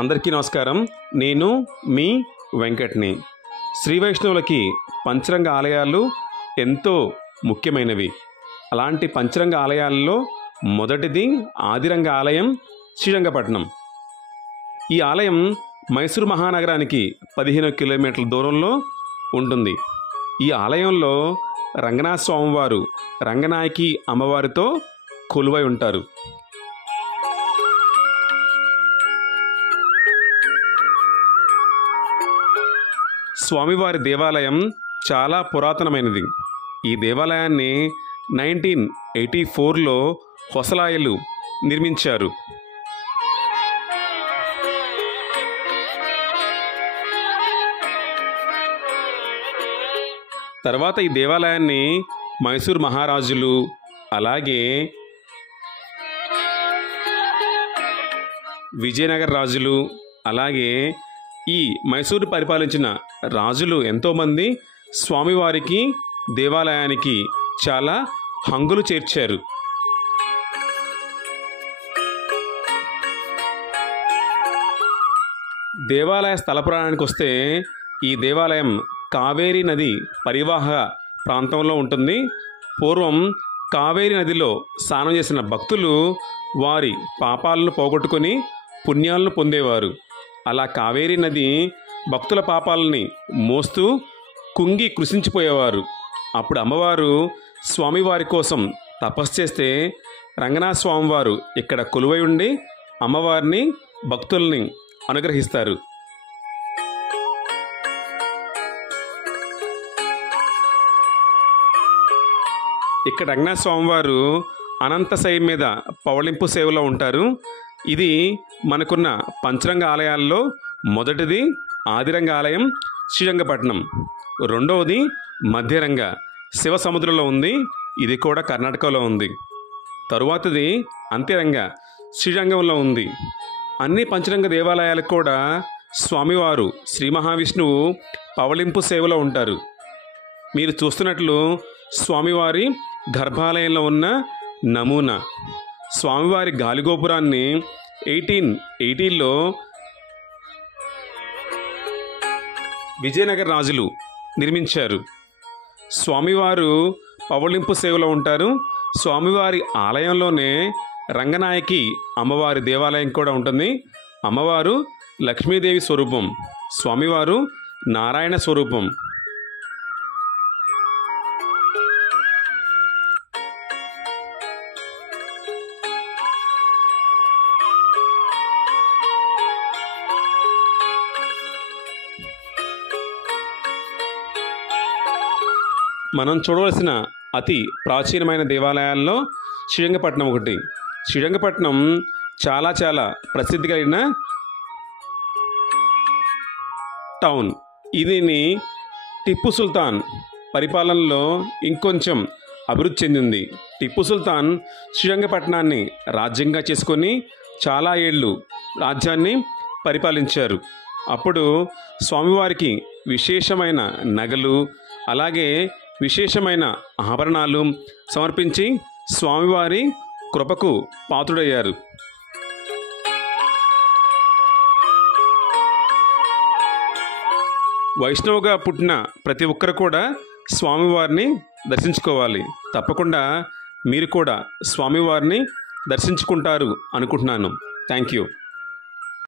అందరికీ నమస్కారం. నేను మీ వెంకట్ని. శ్రీ వైష్ణవులకి పంచరంగ ఆలయాలు ఎంతో ముఖ్యమైనవి. అలాంటి పంచరంగ ఆలయాల్లో మొదటిది ఆదిరంగ ఆలయం, శ్రీరంగపట్నం. ఈ ఆలయం మైసూరు మహానగరానికి 15 కిలోమీటర్ల దూరంలో ఉంటుంది. ఈ ఆలయంలో రంగనాథ స్వామివారు రంగనాయకి అమ్మవారితో కొలువై ఉంటారు. స్వామివారి దేవాలయం చాలా పురాతనమైనది. ఈ దేవాలయాన్ని 1984లో హొసలాయలు నిర్మించారు. తర్వాత ఈ దేవాలయాన్ని మైసూరు మహారాజులు, అలాగే విజయనగర రాజులు, అలాగే ఈ మైసూరు పరిపాలించిన రాజులు ఎంతోమంది స్వామివారికి దేవాలయానికి చాలా హంగులు చేర్చారు. దేవాలయ స్థల పురాణానికి వస్తే ఈ దేవాలయం కావేరీ నది పరివాహ ప్రాంతంలో ఉంటుంది. పూర్వం కావేరీ నదిలో స్నానం చేసిన భక్తులు వారి పాపాలను పోగొట్టుకొని పుణ్యాలను పొందేవారు. అలా కావేరీ నది భక్తుల పాపాలని మోస్తూ కుంగి కృషించిపోయేవారు. అప్పుడు అమ్మవారు స్వామివారి కోసం తపస్సు చేస్తే రంగనాథ స్వామివారు ఇక్కడ కొలువై ఉండి అమ్మవారిని, భక్తుల్ని అనుగ్రహిస్తారు. ఇక్కడ రంగనాథ స్వామివారు అనంతశయనం మీద పవళింపు సేవలో ఉంటారు. ఇది మనకున్న పంచరంగ ఆలయాల్లో మొదటిది ఆదిరంగ ఆలయం, శ్రీరంగపట్నం. రెండవది మధ్యరంగ శివ సముద్రంలో ఉంది. ఇది కూడా కర్ణాటకలో ఉంది. తరువాతది అంత్యరంగ శ్రీరంగంలో ఉంది. అన్ని పంచరంగ దేవాలయాలకు కూడా స్వామివారు శ్రీ మహావిష్ణువు పవళింపు సేవలో ఉంటారు. మీరు చూస్తున్నట్లు స్వామివారి గర్భాలయంలో ఉన్న నమూనా. స్వామివారి గాలిగోపురాన్ని 1880లో విజయనగర రాజులు నిర్మించారు. స్వామివారు పవళింపు సేవలో ఉంటారు. స్వామివారి ఆలయంలోనే రంగనాయకి అమ్మవారి దేవాలయం కూడా ఉంటుంది. అమ్మవారు లక్ష్మీదేవి స్వరూపం, స్వామివారు నారాయణ స్వరూపం. మనం చూడవలసిన అతి ప్రాచీనమైన దేవాలయాల్లో శ్రీరంగపట్నం ఒకటి. శ్రీరంగపట్నం చాలా చాలా ప్రసిద్ధి కలిగిన టౌన్. దీన్ని టిప్పు సుల్తాన్ పరిపాలనలో ఇంకొంచెం అభివృద్ధి చెందింది. టిప్పు సుల్తాన్ శ్రీరంగపట్నాన్ని రాజ్యంగా చేసుకొని చాలా ఏళ్ళు రాజ్యాన్ని పరిపాలించారు. అప్పుడు స్వామివారికి విశేషమైన నగలు, అలాగే విశేషమైన ఆభరణాలు సమర్పించి స్వామివారి కృపకు పాత్రుడయ్యారు. వైష్ణవుగా పుట్టిన ప్రతి ఒక్కరు కూడా స్వామివారిని దర్శించుకోవాలి. తప్పకుండా మీరు కూడా స్వామివారిని దర్శించుకుంటారు అనుకుంటున్నాను. Thank you.